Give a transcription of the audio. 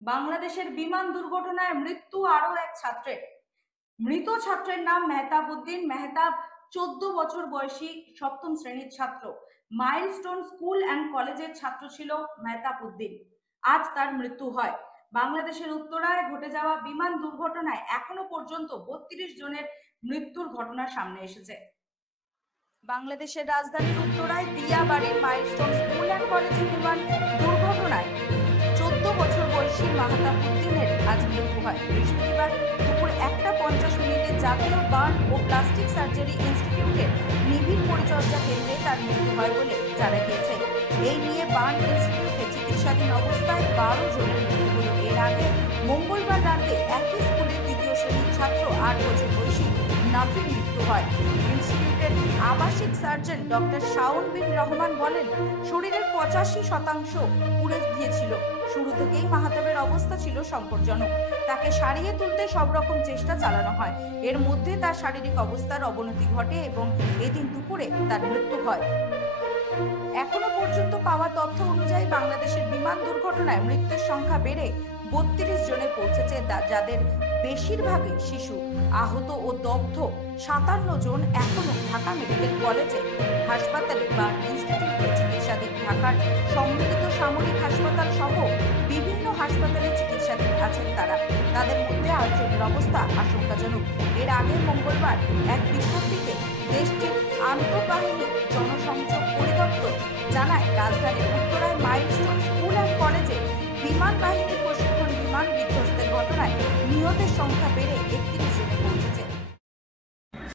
বাংলাদেশের বিমান দুর্ঘটনায় মৃত্যু আরো এক ছাত্রের। মৃত ছাত্রের নাম মেহতাব উদ্দিন। মেহতাব 14 বছর বয়সী সপ্তম শ্রেণীর ছাত্র। মাইলস্টোন স্কুল অ্যান্ড কলেজের ছাত্র ছিল মেহতাব উদ্দিন। আজ তার মৃত্যু হয়। বাংলাদেশের উত্তরায় ঘটে যাওয়া বিমান দুর্ঘটনায় এখনো পর্যন্ত 32 জনের মৃত্যুর ঘটনা সামনে এসেছে। বাংলাদেশের রাজধানীর উত্তরায় দিয়াবাড়ির মাইলস্টোন স্কুল অ্যান্ড কলেজের বিমান দুর্ঘটনায় 14 বছর বয়সী মাহতাব উদ্দিনের আজ মৃত্যু হয়। বৃহস্পতিবার দুপুর 1:50 জাতীয় বার্ন ও প্লাস্টিক সার্জারি ইনস্টিটিউটের নিবিড় পরিচর্যা কেন্দ্রে তার মৃত্যু হয় বলে জানা গিয়েছে। এই নিয়ে বার্ন ইনস্টিটিউটে চিকিৎসাধীন অবস্থায় 12 জনের মৃত্যু হলো। এর আগে মঙ্গলবার রাতে একই স্কুলের 2য় শ্রেণীর ছাত্র 8 বছর বয়সী নাফির মৃত্যু হয়। ইনস্টিটিউটের আবাসিক সার্জন ডক্টর শাওন বিন রহমান বলেন, শরীরের 85% পুড়ে গিয়েছিল। শুরু থেকেই মাহতাবের অবস্থা ছিল সংকটজনক। তাকে সারিয়ে তুলতে সব রকম চেষ্টা চালানো হয়। এর মধ্যে তার শারীরিক অবস্থার অবনতি ঘটে এবং এদিন দুপুরে তার মৃত্যু হয়। এখনো পর্যন্ত পাওয়া তথ্য অনুযায়ী বাংলাদেশের বিমান দুর্ঘটনায় মৃত্যুর সংখ্যা বেড়ে 32 জনে পৌঁছেছে, যাদের বেশিরভাগই শিশু। আহত ও দগ্ধ 57 জন এখনো ঢাকা মেডিকেল কলেজে হাসপাতালে বা ইনস্টিটিউটে চিকিৎসাধীন। ঢাকার সম্মিলিত সামরিক হাসপাতাল সহ বিভিন্ন হাসপাতালে চিকিৎসাধীন আছেন তারা। তাদের মধ্যে 8 জনের অবস্থা আশঙ্কাজনক। এর আগে মঙ্গলবার এক বিজ্ঞপ্তিতে দেশটির আন্তঃবাহিনী জনসংযোগ পরিদপ্তর জানায়, রাজধানীর উত্তরায় মাইলস্টোন স্কুল অ্যান্ড কলেজে বিমান বাহিনীর প্রশিক্ষণ বিমান বিধ্বস্তের ঘটনায় নিহতের সংখ্যা বেড়ে 31 জনে পৌঁছেছে।